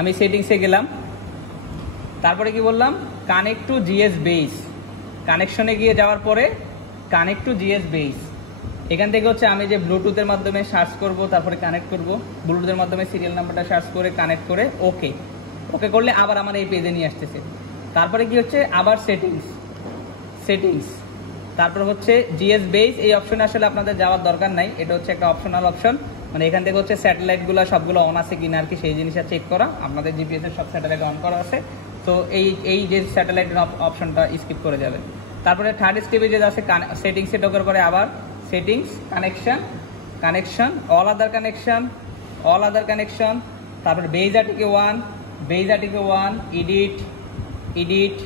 আমি সেটিংসে গেলাম, তারপরে কি বললাম কানেক্ট টু জিএস বেস। কানেকশনে গিয়ে যাওয়ার পরে কানেক্ট টু জিএস বেস, এখান থেকে হচ্ছে আমি যে ব্লুটুথের মাধ্যমে সার্চ করব, তারপরে কানেক্ট করব, ব্লুটুথের মাধ্যমে সিরিয়াল নাম্বারটা সার্চ করে কানেক্ট করে ওকে ওকে করলে আবার আমার এই পেজে নিয়ে আসতেছে। তারপরে কি হচ্ছে আবার সেটিংস, তারপর হচ্ছে জিএস বেস। এই অপশনে আসলে আপনাদের যাওয়ার দরকার নাই, এটা হচ্ছে একটা অপশনাল অপশন, মানে এখান থেকে হচ্ছে স্যাটেলাইটগুলো সবগুলো অন আছে কিনা আর কি সেই জিনিসটা চেক করা। আপনাদের জিপিএস এর সব স্যাটেলাইট অন করা আছে, তো এই যে স্যাটেলাইটের অপশনটা স্কিপ করে যাবেন। তারপরে থার্ড স্টেপে যে আছে সেটিংসে ঢোকার পরে আবার settings, connection all other connection, তারপরে বেজ আর্টিকে 1 এডিট,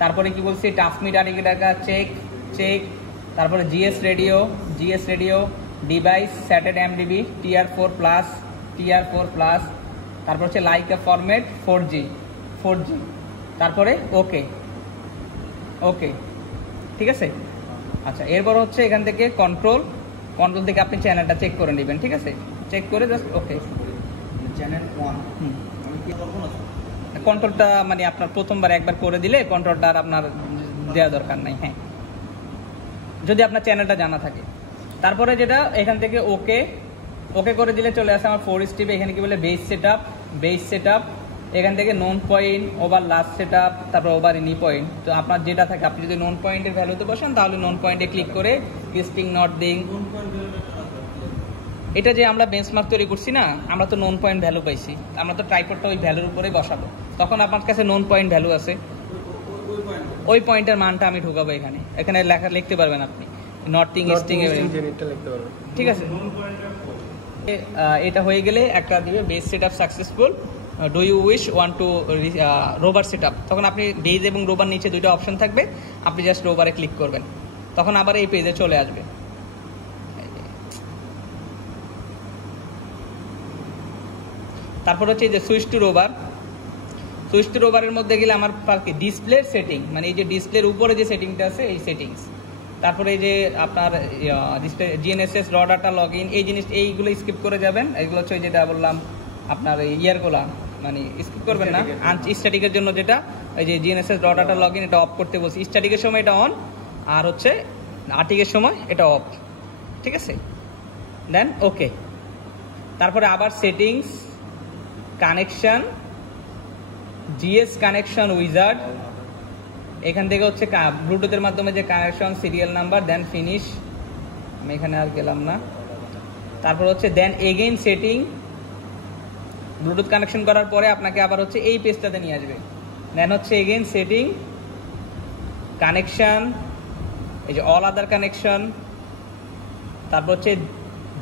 তারপরে কি বলছি ট্রান্সমিট আর্টিকেলটা চেক, তারপরে জিএস রেডিও ডিভাইস স্যাটেড এমডিবি TR4 প্লাস, তারপর হচ্ছে লাইক এ ফরম্যাট 4G, তারপরে ওকে ঠিক আছে। আচ্ছা, এরপর হচ্ছে এখান থেকে কন্ট্রোল থেকে আপনি চ্যানেলটা চেক করে নেবেন, ঠিক আছে। চেক করে জাস্ট ওকে। চ্যানেল 1 আমি কি করব না, কন্ট্রোলটা মানে আপনার প্রথমবার একবার করে দিলে কন্ট্রোলটা আর আপনার দেওয়া দরকার নাই, হ্যাঁ, যদি আপনার চ্যানেলটা জানা থাকে। তারপরে যেটা এখান থেকে ওকে করে দিলে চলে আসে আমার 4 স্টেপে। এখানে কি বলে বেস সেটআপ, এখান থেকে known point, over last setup, তারপর ওভার এনি পয়েন্ট। তো আপনার যেটা থাকে, আপনি যদি নোন পয়েন্টের ভ্যালুতে বসেন তাহলে নোন পয়েন্টে ক্লিক করে ক্রিস্পিং নট দিন। এটা যে আমরা বেঞ্চমার্ক তৈরি করছি না, আমরা তো নোন পয়েন্ট ভ্যালু পাইছি, আমরা তো ট্রাইপডটা ওই ভ্যালুর উপরেই বসাবো। তখন আপনার কাছে নোন পয়েন্ট ভ্যালু আছে, ওই পয়েন্টের মানটা আমি ঢুকাবো এখানে লিখতে পারবেন আপনি নর্থিং ইস্টিং, ঠিক আছে। এটা হয়ে গেলে একটা দিবে base setup successful, do you want to rover setup. তখন আপনি বেজ এবং রোভার নিচে দুইটা অপশন থাকবে, আপনি জাস্ট রোভারে ক্লিক করবেন, তখন আবার এই পেজে চলে আসবে। তারপর হচ্ছে যে সুইচ টু রোভারের মধ্যে গেলে আমার কি ডিসপ্লের সেটিং, মানে এই যে ডিসপ্লের উপরে যে সেটিংটা আছে এই সেটিংস, তারপরে এই যে আপনার ডিসপ্লে জিএনএসএস র ডাটা লগ ইন, এইগুলো স্কিপ করে যাবেন। এইগুলো হচ্ছে যেটা বললাম আপনার ইয়ারগুলা, মানে স্কিপ করবেন না। স্ট্যাটিকের জন্য যেটা এই যে জিএনএসএস র ডাটা লগ ইন, এটা অফ করতে বলছি। স্ট্যাটিকের সময় এটা অন, আর হচ্ছে আর্টিকের সময় এটা অফ, ঠিক আছে। দেন ওকে, তারপরে আবার settings, connection, GS connection wizard, এখান থেকে হচ্ছে ব্লুটুথের মাধ্যমে যে connection, serial number, then finish. আমি এখানে আর গেলাম না। তারপর হচ্ছে then again setting, Bluetooth connection করার পরে আপনাকে আবার হচ্ছে এই পেজটাতে নিয়ে আসবে। দেন হচ্ছে এগেইন সেটিং, কানেকশন, এই যে অল আদার কানেকশন, তারপর হচ্ছে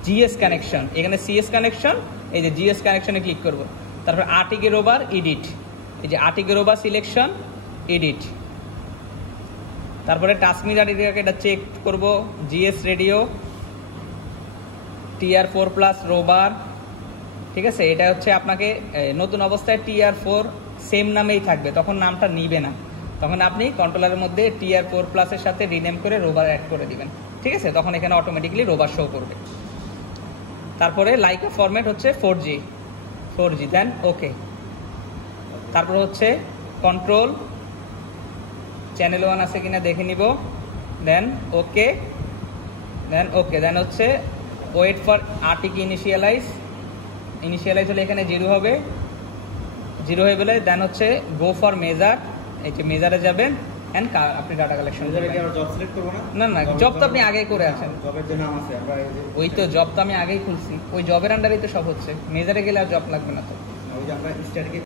জিএস কানেকশন, এখানে সিএস কানেকশন, এই যে জিএস কানেকশনে ক্লিক করব। তারপর আর্টিকেল ওভার এডিট, এই যে আর্টিকেল ওভার সিলেকশন এডিট, তারপরে ট্রান্সমিট আর্টিকেল এটা চেক করব, জিএস রেডিও TR4 প্লাস রোবার, ঠিক আছে। এটা হচ্ছে আপনাকে নতুন অবস্থায় TR4 সেম নামেই থাকবে, তখন নামটা নিবে না, তখন আপনি কন্ট্রোলারের মধ্যে TR4 প্লাসের সাথে রিনেম করে রোবার অ্যাড করে দিবেন, ঠিক আছে। তখন এখানে অটোমেটিক্যালি রোবার শো করবে। তারপরে লাইক এ ফরম্যাট হচ্ছে 4G, দেন ওকে। তারপর হচ্ছে কন্ট্রোল, চ্যানেল 1 আছে কিনা দেখে নিব, দেন ওকে, দেন হচ্ছে ওয়েট ফর আর্টিক ইনিশিয়ালাইজ হলে এখানে 0 হয়ে গেলে দেন হচ্ছে গো ফর মেজার, এই যে মেজারে যাবেন এন্ড আপনি ডাটা কালেকশন করবেন। জব সিলেক্ট করব না, জব তো আপনি আগেই করে আছেন, জবের যে নাম আছে আমরা ওই তো জব তো আমি আগেই খুলছি, ওই জবের আন্ডারেই তো সব হচ্ছে। মেজারে গেলে আর জব লাগবে না, তো ওই যে আমরা স্ট্যাটিক